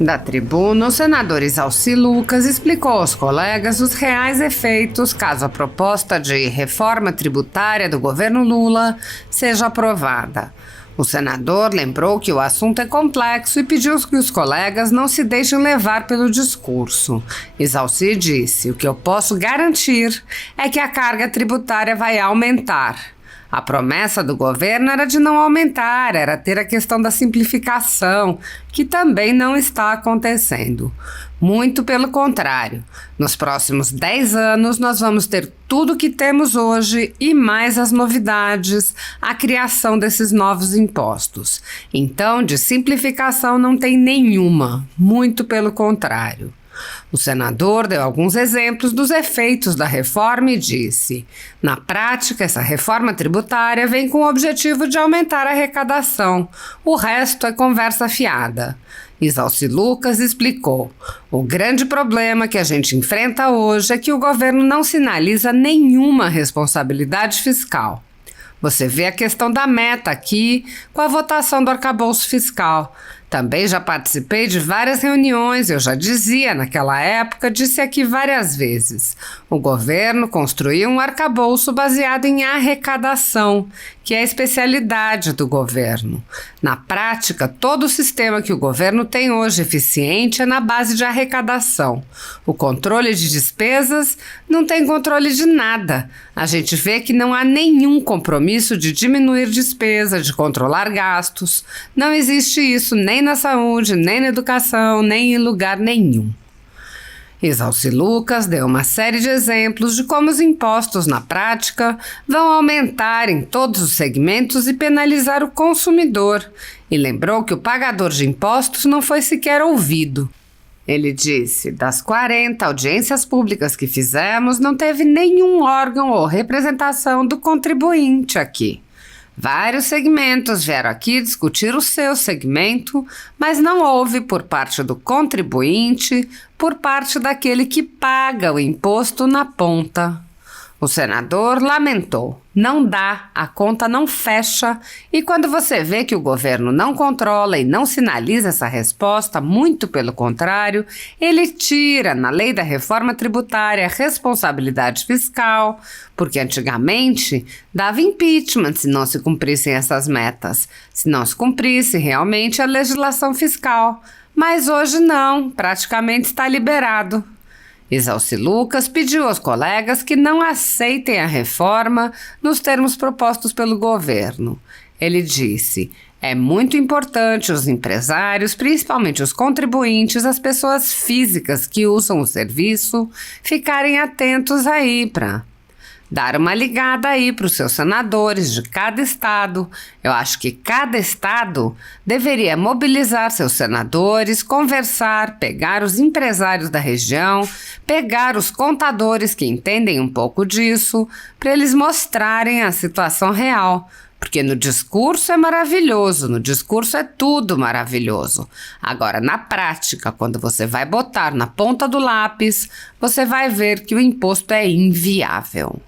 Da tribuna, o senador Isalci Lucas explicou aos colegas os reais efeitos caso a proposta de reforma tributária do governo Lula seja aprovada. O senador lembrou que o assunto é complexo e pediu que os colegas não se deixem levar pelo discurso. Isalci disse: "O que eu posso garantir é que a carga tributária vai aumentar. A promessa do governo era de não aumentar, era ter a questão da simplificação, que também não está acontecendo. Muito pelo contrário, nos próximos 10 anos nós vamos ter tudo o que temos hoje e mais as novidades, a criação desses novos impostos. Então, de simplificação não tem nenhuma, muito pelo contrário." O senador deu alguns exemplos dos efeitos da reforma e disse: "Na prática, essa reforma tributária vem com o objetivo de aumentar a arrecadação. O resto é conversa fiada." Isalci Lucas explicou: "O grande problema que a gente enfrenta hoje é que o governo não sinaliza nenhuma responsabilidade fiscal. Você vê a questão da meta aqui com a votação do arcabouço fiscal. Também já participei de várias reuniões, eu já dizia naquela época, disse aqui várias vezes. O governo construiu um arcabouço baseado em arrecadação, que é a especialidade do governo. Na prática, todo o sistema que o governo tem hoje eficiente é na base de arrecadação. O controle de despesas não tem controle de nada. A gente vê que não há nenhum compromisso de diminuir despesa, de controlar gastos. Não existe isso nem na saúde, nem na educação, nem em lugar nenhum." Isalci Lucas deu uma série de exemplos de como os impostos, na prática, vão aumentar em todos os segmentos e penalizar o consumidor, e lembrou que o pagador de impostos não foi sequer ouvido. Ele disse: "Das 40 audiências públicas que fizemos, não teve nenhum órgão ou representação do contribuinte aqui. Vários segmentos vieram aqui discutir o seu segmento, mas não houve por parte do contribuinte, por parte daquele que paga o imposto na ponta." O senador lamentou: "Não dá, a conta não fecha, e quando você vê que o governo não controla e não sinaliza essa resposta, muito pelo contrário, ele tira na lei da reforma tributária a responsabilidade fiscal, porque antigamente dava impeachment se não se cumprissem essas metas, se não se cumprisse realmente a legislação fiscal, mas hoje não, praticamente está liberado." Isalci Lucas pediu aos colegas que não aceitem a reforma nos termos propostos pelo governo. Ele disse: "É muito importante os empresários, principalmente os contribuintes, as pessoas físicas que usam o serviço, ficarem atentos aí para dar uma ligada aí para os seus senadores de cada estado. Eu acho que cada estado deveria mobilizar seus senadores, conversar, pegar os empresários da região, pegar os contadores que entendem um pouco disso, para eles mostrarem a situação real. Porque no discurso é maravilhoso, no discurso é tudo maravilhoso. Agora, na prática, quando você vai botar na ponta do lápis, você vai ver que o imposto é inviável."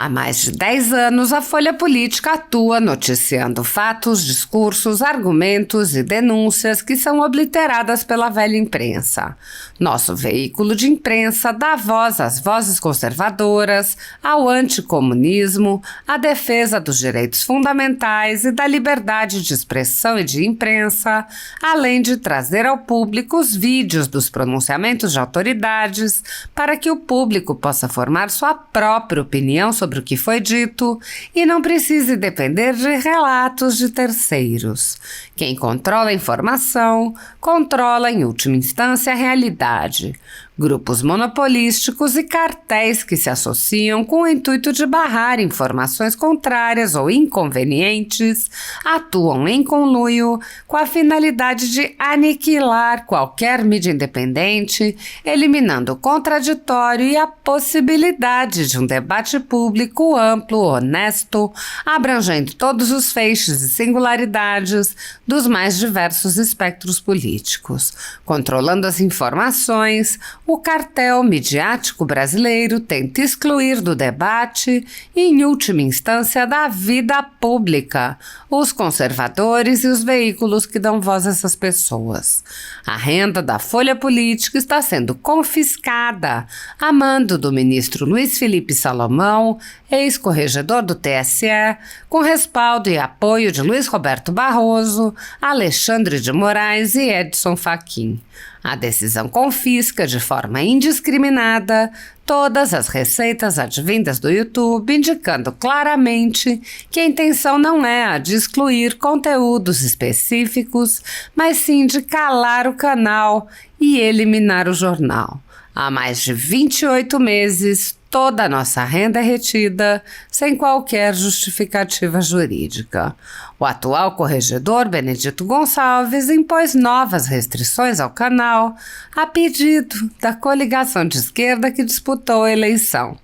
Há mais de 10 anos, a Folha Política atua noticiando fatos, discursos, argumentos e denúncias que são obliteradas pela velha imprensa. Nosso veículo de imprensa dá voz às vozes conservadoras, ao anticomunismo, à defesa dos direitos fundamentais e da liberdade de expressão e de imprensa, além de trazer ao público os vídeos dos pronunciamentos de autoridades para que o público possa formar sua própria opinião sobre o que foi dito e não precise depender de relatos de terceiros. Quem controla a informação, controla em última instância a realidade. Grupos monopolísticos e cartéis que se associam com o intuito de barrar informações contrárias ou inconvenientes atuam em conluio com a finalidade de aniquilar qualquer mídia independente, eliminando o contraditório e a possibilidade de um debate público amplo, honesto, abrangendo todos os feixes e singularidades dos mais diversos espectros políticos, controlando as informações, o cartel midiático brasileiro tenta excluir do debate e, em última instância, da vida pública, os conservadores e os veículos que dão voz a essas pessoas. A renda da Folha Política está sendo confiscada a mando do ministro Luiz Felipe Salomão, ex-corregedor do TSE, com respaldo e apoio de Luiz Roberto Barroso, Alexandre de Moraes e Edson Fachin. A decisão confisca de forma indiscriminada todas as receitas advindas do YouTube, indicando claramente que a intenção não é a de excluir conteúdos específicos, mas sim de calar o canal e eliminar o jornal. Há mais de 28 meses, toda a nossa renda é retida sem qualquer justificativa jurídica. O atual corregedor, Benedito Gonçalves, impôs novas restrições ao canal a pedido da coligação de esquerda que disputou a eleição.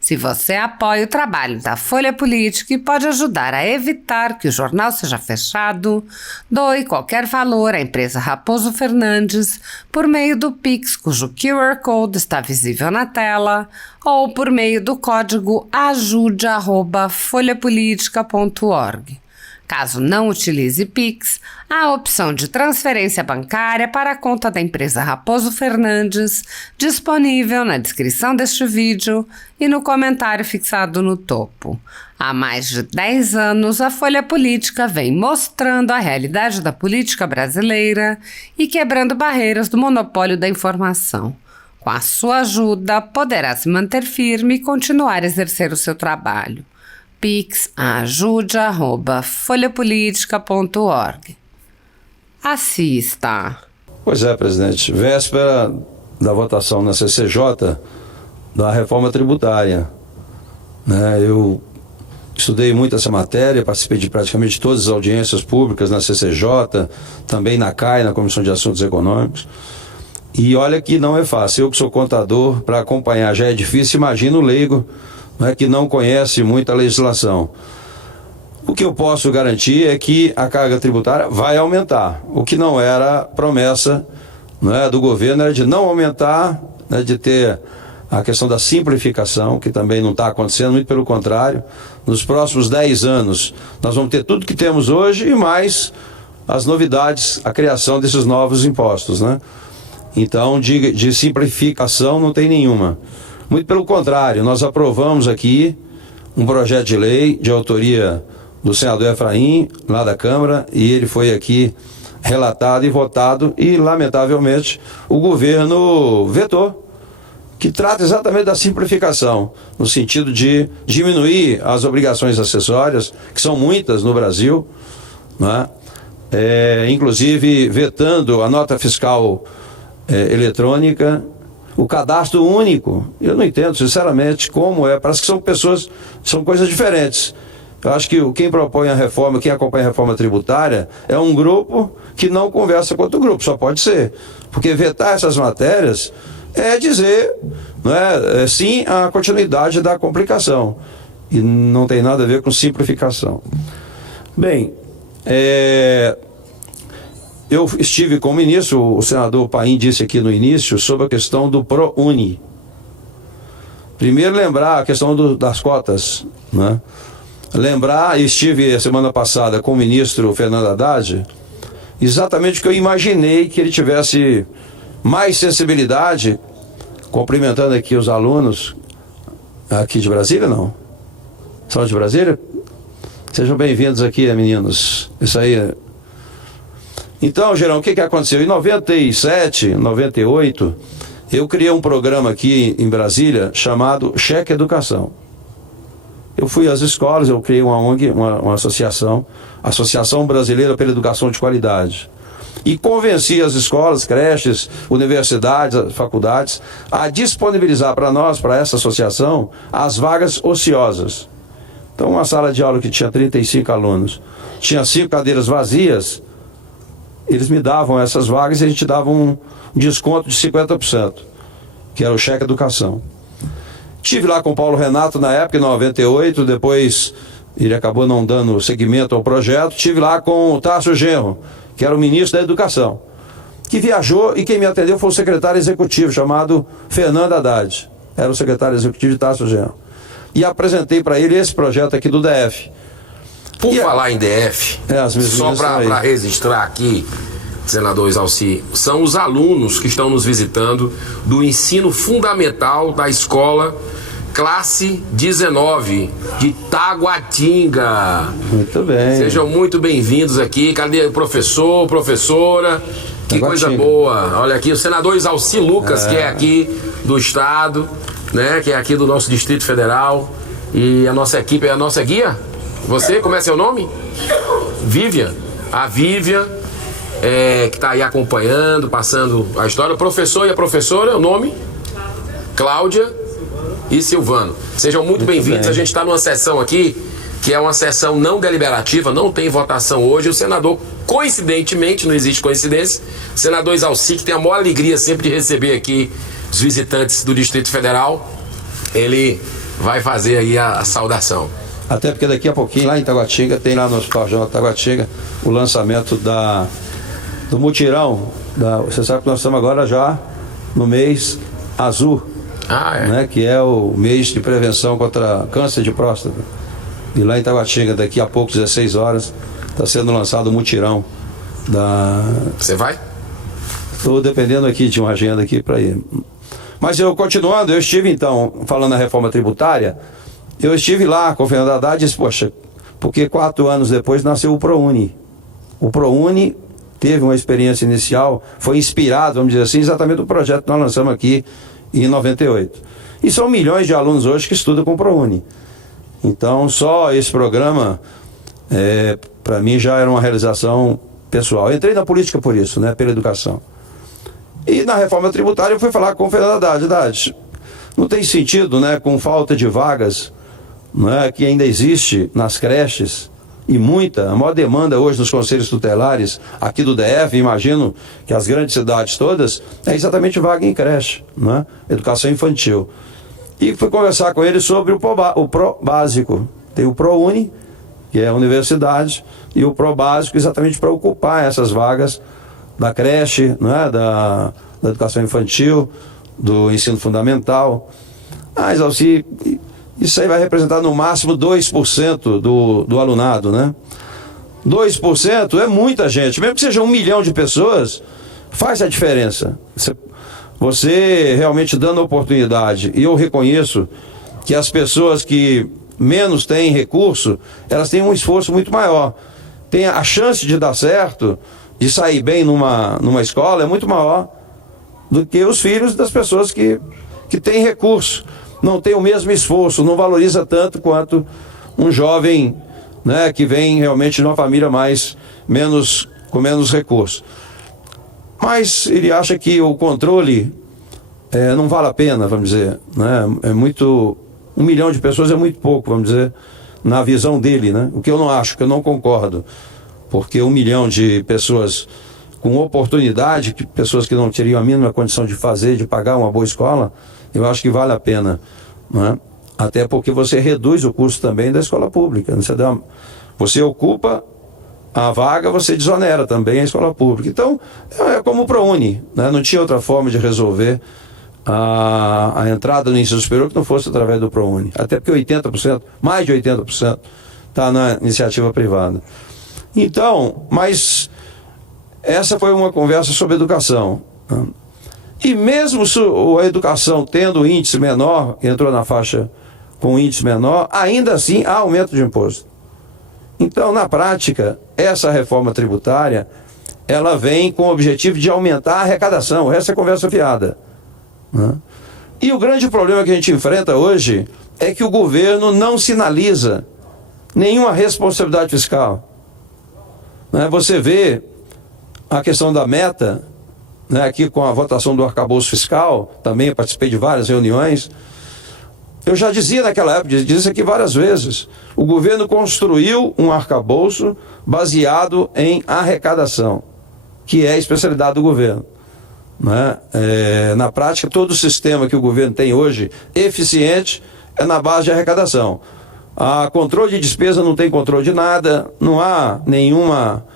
Se você apoia o trabalho da Folha Política e pode ajudar a evitar que o jornal seja fechado, doe qualquer valor à empresa Raposo Fernandes por meio do Pix, cujo QR Code está visível na tela, ou por meio do código ajude@folhapolitica.org. Caso não utilize Pix, há a opção de transferência bancária para a conta da empresa Raposo Fernandes, disponível na descrição deste vídeo e no comentário fixado no topo. Há mais de 10 anos, a Folha Política vem mostrando a realidade da política brasileira e quebrando barreiras do monopólio da informação. Com a sua ajuda, poderá se manter firme e continuar a exercer o seu trabalho. Pix ajude@folhapolitica.org. Assista. Pois é, presidente. Véspera da votação na CCJ da reforma tributária. Eu estudei muito essa matéria, participei de praticamente todas as audiências públicas na CCJ, também na CAI, na Comissão de Assuntos Econômicos. E olha que não é fácil. Eu que sou contador, para acompanhar já é difícil, imagina o leigo, que não conhece muito a legislação. O que eu posso garantir é que a carga tributária vai aumentar. O que não era promessa do governo era de não aumentar, de ter a questão da simplificação, que também não está acontecendo, muito pelo contrário. Nos próximos 10 anos nós vamos ter tudo que temos hoje e mais as novidades, a criação desses novos impostos. Então, de simplificação não tem nenhuma. Muito pelo contrário, nós aprovamos aqui um projeto de lei de autoria do senador Efraim, lá da Câmara, e ele foi aqui relatado e votado, e lamentavelmente o governo vetou, que trata exatamente da simplificação, no sentido de diminuir as obrigações acessórias, que são muitas no Brasil, inclusive vetando a nota fiscal eletrônica, o cadastro único. Eu não entendo, sinceramente, como é. Parece que são coisas diferentes. Eu acho que quem propõe a reforma, quem acompanha a reforma tributária, é um grupo que não conversa com outro grupo, só pode ser. Porque vetar essas matérias é dizer sim à continuidade da complicação. E não tem nada a ver com simplificação. Bem, eu estive com o ministro, o senador Paim disse aqui no início, sobre a questão do ProUni. Primeiro, lembrar a questão das cotas. Lembrar, estive a semana passada com o ministro Fernando Haddad, exatamente o que eu imaginei que ele tivesse mais sensibilidade, cumprimentando aqui os alunos aqui de Brasília, não? São de Brasília? Sejam bem-vindos aqui, meninos. Isso aí. Então, Gerão, o que aconteceu? Em 97, 98, eu criei um programa aqui em Brasília chamado Cheque Educação. Eu fui às escolas, eu criei uma ONG, uma associação, Associação Brasileira pela Educação de Qualidade. E convenci as escolas, creches, universidades, faculdades, a disponibilizar para nós, para essa associação, as vagas ociosas. Então, uma sala de aula que tinha 35 alunos, tinha 5 cadeiras vazias, eles me davam essas vagas e a gente dava um desconto de 50%, que era o Cheque Educação. Estive lá com o Paulo Renato na época, em 98, depois ele acabou não dando seguimento ao projeto. Estive lá com o Tarso Genro, que era o ministro da Educação. que viajou, e quem me atendeu foi o secretário executivo, chamado Fernando Haddad. Era o secretário executivo de Tasso Genro. E apresentei para ele esse projeto aqui do DF. Por falar em DF, só para registrar aqui, senador Exalci, são os alunos que estão nos visitando do ensino fundamental da escola classe 19 de Taguatinga. Muito bem. Sejam muito bem-vindos aqui. Cadê o professor, professora? Que coisa boa. Olha aqui, o senador Exalci Lucas, que é aqui do estado, né? Que é aqui do nosso Distrito Federal. E a nossa equipe é a nossa guia. Você, como é seu nome? Vivian. A Vivian, que está aí acompanhando, passando a história. O professor e a professora, o nome? Cláudia e Silvano. Sejam muito bem-vindos. A gente está numa sessão aqui que é uma sessão não deliberativa, não tem votação hoje. O senador, coincidentemente, não existe coincidência, o senador Exalci, que tem a maior alegria sempre de receber aqui os visitantes do Distrito Federal, ele vai fazer aí a saudação. Até porque daqui a pouquinho, lá em Taguatinga, tem lá no Hospital Geral de Taguatinga o lançamento do mutirão. Você sabe que nós estamos agora já no mês azul, né, que é o mês de prevenção contra câncer de próstata. E lá em Taguatinga, daqui a pouco, 16 horas, está sendo lançado o mutirão da... Você vai? Estou dependendo aqui de uma agenda aqui para ir. Mas continuando, eu estive então, falando da reforma tributária, eu estive lá com o Fernando Haddad e disse, poxa, porque 4 anos depois nasceu o ProUni. O ProUni teve uma experiência inicial, foi inspirado, vamos dizer assim, exatamente do projeto que nós lançamos aqui em 98. E são milhões de alunos hoje que estudam com o ProUni. Então, só esse programa, para mim, já era uma realização pessoal. Eu entrei na política por isso, né, pela educação. E na reforma tributária eu fui falar com o Fernando Haddad. Não tem sentido, né, com falta de vagas, né, que ainda existe nas creches, e a maior demanda hoje nos conselhos tutelares aqui do DF, imagino que as grandes cidades todas, é exatamente vaga em creche, né, educação infantil. E fui conversar com ele sobre o Pro Básico. Tem o ProUni, que é a universidade, e o Pro Básico exatamente para ocupar essas vagas da creche, né, da educação infantil, do ensino fundamental. Exalci, isso aí vai representar no máximo 2% do alunado, né? 2% é muita gente, mesmo que seja 1 milhão de pessoas, faz a diferença. Você realmente dando oportunidade, e eu reconheço que as pessoas que menos têm recurso, elas têm um esforço muito maior. Tem a chance de dar certo, de sair bem numa escola, é muito maior do que os filhos das pessoas que têm recurso. Não tem o mesmo esforço, não valoriza tanto quanto um jovem, né, que vem realmente de uma família com menos recursos. Mas ele acha que o controle não vale a pena, vamos dizer, né? 1 milhão de pessoas é muito pouco, vamos dizer, na visão dele, né? O que eu não acho, que eu não concordo, porque 1 milhão de pessoas com oportunidade, pessoas que não teriam a mínima condição de pagar uma boa escola, eu acho que vale a pena, né? Até porque você reduz o custo também da escola pública. Você ocupa a vaga, você desonera também a escola pública. Então, é como o ProUni, né? Não tinha outra forma de resolver a entrada no ensino superior que não fosse através do ProUni. Até porque 80%, mais de 80%, está na iniciativa privada. Então, mas essa foi uma conversa sobre educação, né? E mesmo a educação tendo índice menor, entrou na faixa com índice menor, ainda assim há aumento de imposto. Então, na prática, essa reforma tributária, ela vem com o objetivo de aumentar a arrecadação. Essa é a conversa fiada, né? E o grande problema que a gente enfrenta hoje é que o governo não sinaliza nenhuma responsabilidade fiscal, né? Você vê a questão da meta, né, aqui com a votação do arcabouço fiscal, também participei de várias reuniões. Eu já dizia naquela época, disse aqui várias vezes, o governo construiu um arcabouço baseado em arrecadação, que é a especialidade do governo, né? Na prática, todo o sistema que o governo tem hoje, eficiente, é na base de arrecadação. A controle de despesa não tem controle de nada, não há nenhuma...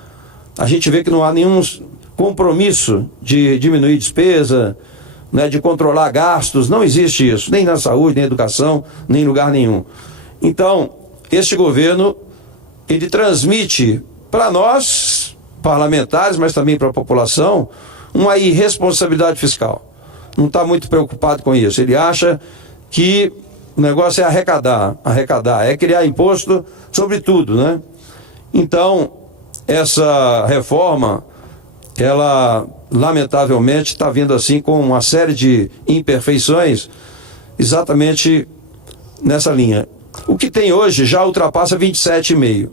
A gente vê que não há nenhum compromisso de diminuir despesa, né, de controlar gastos. Não existe isso, nem na saúde, nem na educação, nem em lugar nenhum. Então, este governo, ele transmite para nós, parlamentares, mas também para a população, uma irresponsabilidade fiscal. Não está muito preocupado com isso. Ele acha que o negócio é arrecadar, é criar imposto sobre tudo, né? Então, essa reforma, ela lamentavelmente está vindo assim com uma série de imperfeições, exatamente nessa linha. O que tem hoje já ultrapassa 27,5%.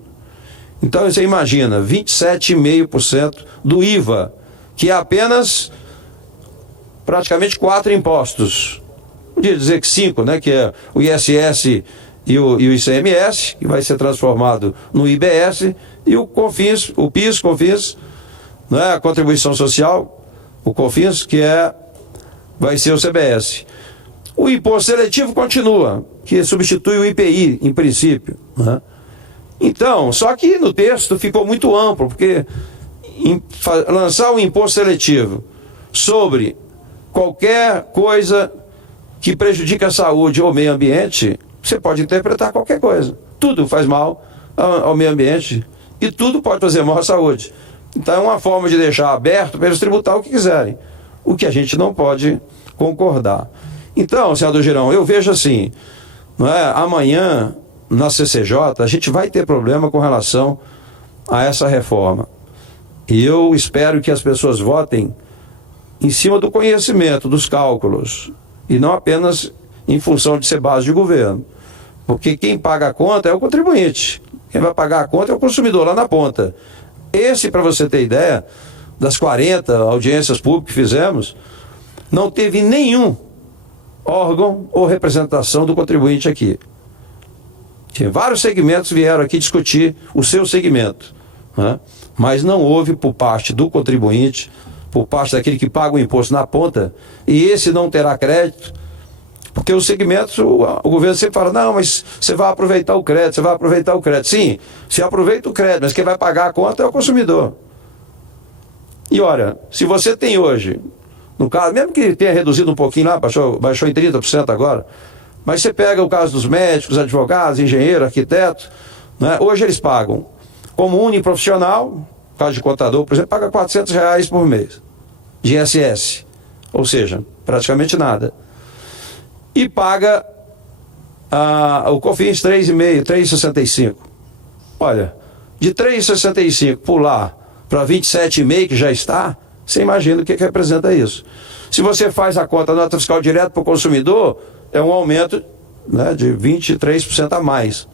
Então você imagina, 27,5% do IVA, que é apenas praticamente 4 impostos. Podia dizer que 5, né? Que é o ISS e o ICMS, que vai ser transformado no IBS, e o COFINS, o PIS, COFINS, né? A contribuição social, o COFINS, que vai ser o CBS. O imposto seletivo continua, que substitui o IPI, em princípio, né? Então, só que no texto ficou muito amplo, porque lançar um imposto seletivo sobre qualquer coisa que prejudique a saúde ou o meio ambiente, você pode interpretar qualquer coisa. Tudo faz mal ao meio ambiente e tudo pode fazer mal à saúde. Então é uma forma de deixar aberto para eles tributar o que quiserem, o que a gente não pode concordar. Então, senador Girão, eu vejo assim, não é? Amanhã, na CCJ, a gente vai ter problema com relação a essa reforma. E eu espero que as pessoas votem em cima do conhecimento, dos cálculos, e não apenas em função de ser base de governo. Porque quem paga a conta é o contribuinte. Quem vai pagar a conta é o consumidor lá na ponta. Esse, para você ter ideia, das 40 audiências públicas que fizemos, não teve nenhum órgão ou representação do contribuinte aqui. Tinha vários segmentos vieram aqui discutir o seu segmento, né? Mas não houve por parte do contribuinte, por parte daquele que paga o imposto na ponta, e esse não terá crédito, porque os segmentos, o governo sempre fala, não, mas você vai aproveitar o crédito, você vai aproveitar o crédito. Sim, você aproveita o crédito, mas quem vai pagar a conta é o consumidor. E olha, se você tem hoje, no caso, mesmo que tenha reduzido um pouquinho lá, baixou em 30% agora, mas você pega o caso dos médicos, advogados, engenheiros, arquitetos, né? Hoje eles pagam como uniprofissional, no caso de contador, por exemplo, paga R$400 por mês de ISS, ou seja, praticamente nada. E paga o COFINS 3,5, 3,65. Olha, de 3,65 pular para 27,5 que já está, você imagina o que representa isso. Se você faz a conta da nota fiscal direto para o consumidor, é um aumento, né, de 23% a mais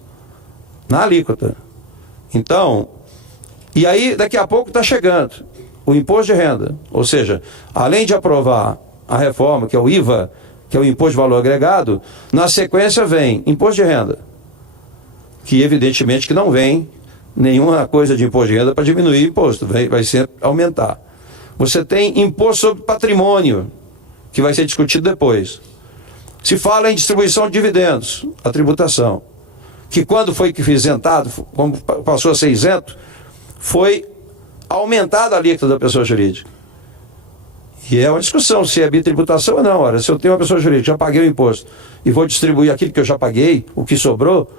na alíquota. Então, e aí daqui a pouco está chegando o imposto de renda, ou seja, além de aprovar a reforma, que é o IVA, que é o Imposto de Valor Agregado, na sequência vem imposto de renda, que evidentemente que não vem nenhuma coisa de imposto de renda para diminuir o imposto, vai sempre aumentar. Você tem imposto sobre patrimônio, que vai ser discutido depois. Se fala em distribuição de dividendos, a tributação, que quando foi isentado, como passou a ser isento, foi aumentada a alíquota da pessoa jurídica. E é uma discussão se é bitributação ou não. Ora, se eu tenho uma pessoa jurídica, já paguei o imposto e vou distribuir aquilo que eu já paguei, o que sobrou,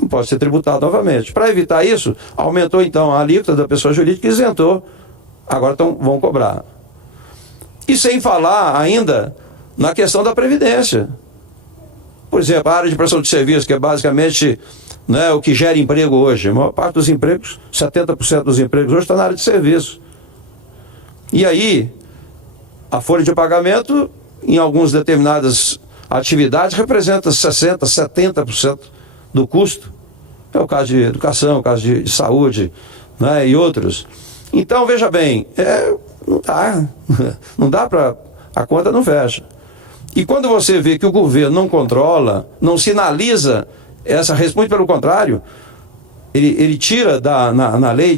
não pode ser tributado novamente. Para evitar isso, aumentou então a alíquota da pessoa jurídica e isentou. Agora vão cobrar. E sem falar ainda na questão da Previdência. Por exemplo, a área de prestação de serviço, que é basicamente, né, o que gera emprego hoje. A maior parte dos empregos, 70% dos empregos hoje está na área de serviço. E aí, a folha de pagamento, em algumas determinadas atividades, representa 60%, 70% do custo. É o caso de educação, o caso de saúde, né, e outros. Então, veja bem, não dá para... A conta não fecha. E quando você vê que o governo não controla, não sinaliza muito pelo contrário, ele tira na lei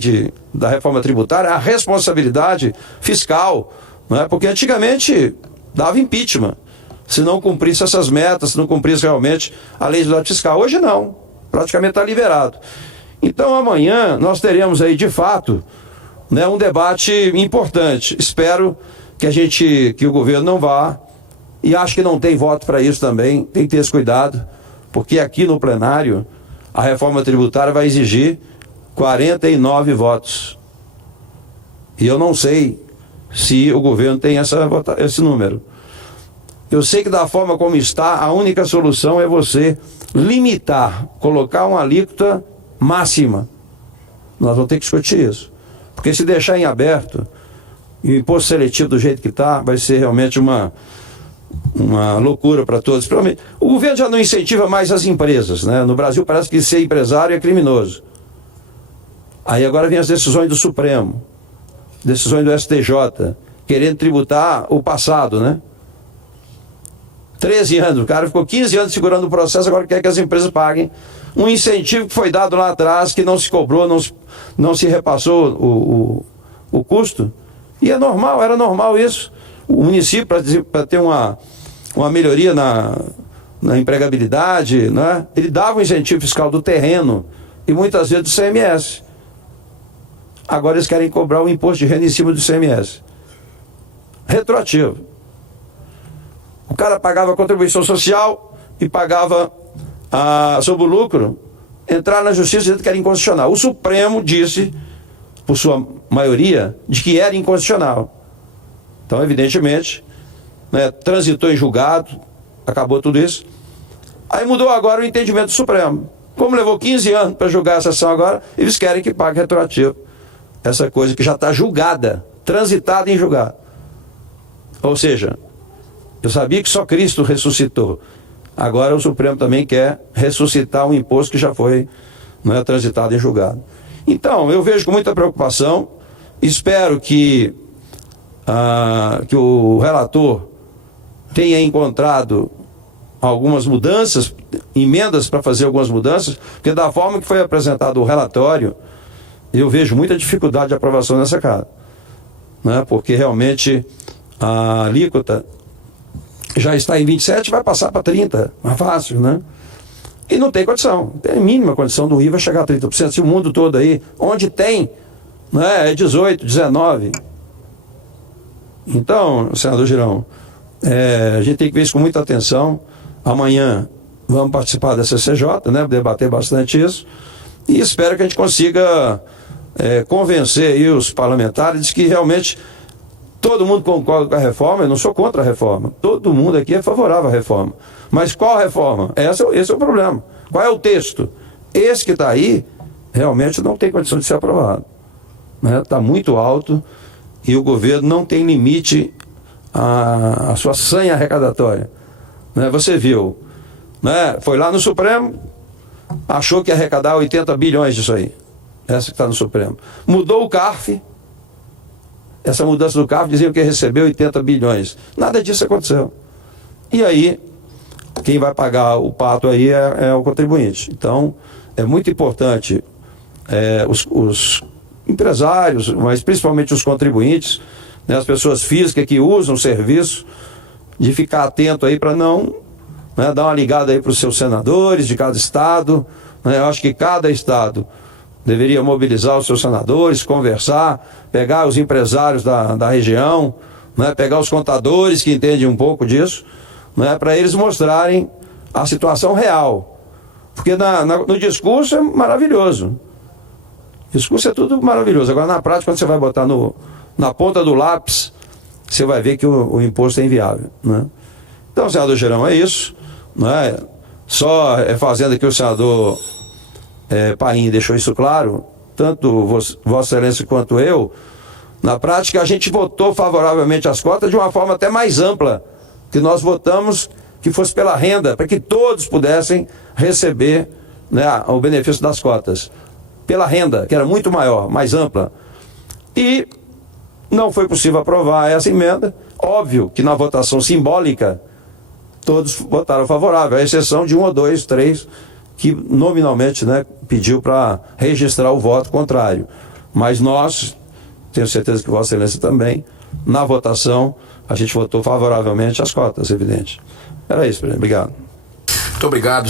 da reforma tributária a responsabilidade fiscal, não é? Porque antigamente dava impeachment se não cumprisse essas metas, se não cumprisse realmente a legislação fiscal. Hoje não, praticamente está liberado. Então amanhã nós teremos aí de fato né, um debate importante. Espero que o governo não vá, e acho que não tem voto para isso também, tem que ter esse cuidado, porque aqui no plenário a reforma tributária vai exigir 49 votos. E eu não sei se o governo tem esse número. Eu sei que da forma como está, a única solução é você limitar, colocar uma alíquota máxima. Nós vamos ter que discutir isso. Porque se deixar em aberto, e o imposto seletivo do jeito que está, vai ser realmente uma loucura para todos. O governo já não incentiva mais as empresas, né? No Brasil parece que ser empresário é criminoso. Aí agora vem as decisões do Supremo, decisões do STJ, querendo tributar o passado, né? 13 anos, o cara ficou 15 anos segurando o processo, agora quer que as empresas paguem um incentivo que foi dado lá atrás, que não se cobrou, não se repassou o custo. E é normal, era normal isso. O município, para ter uma melhoria na empregabilidade, né? Ele dava um incentivo fiscal do terreno e muitas vezes do CMS. Agora eles querem cobrar o imposto de renda em cima do CMS. Retroativo. O cara pagava a contribuição social e pagava sobre o lucro, entrar na justiça dizendo que era inconstitucional. O Supremo disse, por sua maioria, de que era inconstitucional. Então, evidentemente, né, transitou em julgado, acabou tudo isso. Aí mudou agora o entendimento do Supremo. Como levou 15 anos para julgar essa ação agora, eles querem que pague retroativo. Essa coisa que já está julgada, transitada em julgado. Ou seja, eu sabia que só Cristo ressuscitou. Agora o Supremo também quer ressuscitar um imposto que já foi, né, transitado em julgado. Então, eu vejo com muita preocupação, espero que o relator tenha encontrado algumas mudanças, emendas para fazer algumas mudanças, porque da forma que foi apresentado o relatório, eu vejo muita dificuldade de aprovação nessa casa, né? Porque realmente a alíquota já está em 27, vai passar para 30, mais fácil, né? E não tem condição, tem a mínima condição do IVA chegar a 30%, se o mundo todo aí, onde tem, né, é 18, 19. Então, senador Girão, a gente tem que ver isso com muita atenção. Amanhã vamos participar da CCJ, né, debater bastante isso, e espero que a gente consiga convencer aí os parlamentares de que realmente todo mundo concorda com a reforma. Eu não sou contra a reforma, todo mundo aqui é favorável à reforma. Mas qual reforma? Esse é o problema. Qual é o texto? Esse que está aí, realmente não tem condição de ser aprovado. Está muito alto e o governo não tem limite à sua sanha arrecadatória. Você viu, foi lá no Supremo, achou que ia arrecadar 80 bilhões disso aí. Essa que está no Supremo. Mudou o CARF. Essa mudança do CARF dizia que ia receber 80 bilhões. Nada disso aconteceu. E aí, quem vai pagar o pato aí é o contribuinte. Então, é muito importante os empresários, mas principalmente os contribuintes, né, as pessoas físicas que usam o serviço, de ficar atento aí para não, né, dar uma ligada aí para os seus senadores de cada estado. Eu acho que cada estado deveria mobilizar os seus senadores, conversar, pegar os empresários da região, né, pegar os contadores que entendem um pouco disso, né, para eles mostrarem a situação real. Porque no discurso é maravilhoso. O discurso é tudo maravilhoso. Agora, na prática, quando você vai botar na ponta do lápis, você vai ver que o imposto é inviável, né? Então, senador Girão, é isso, né? Só fazendo aqui o senador Paim deixou isso claro, tanto Vossa Excelência quanto eu. Na prática, a gente votou favoravelmente às cotas de uma forma até mais ampla, que nós votamos que fosse pela renda, para que todos pudessem receber, né, o benefício das cotas. Pela renda, que era muito maior, mais ampla. E não foi possível aprovar essa emenda. Óbvio que na votação simbólica, todos votaram favorável, à exceção de 1 ou 2, 3, que nominalmente, né, pediu para registrar o voto contrário. Mas nós, tenho certeza que Vossa Excelência também, na votação, a gente votou favoravelmente às cotas, evidente. Era isso, presidente. Obrigado. Muito obrigado.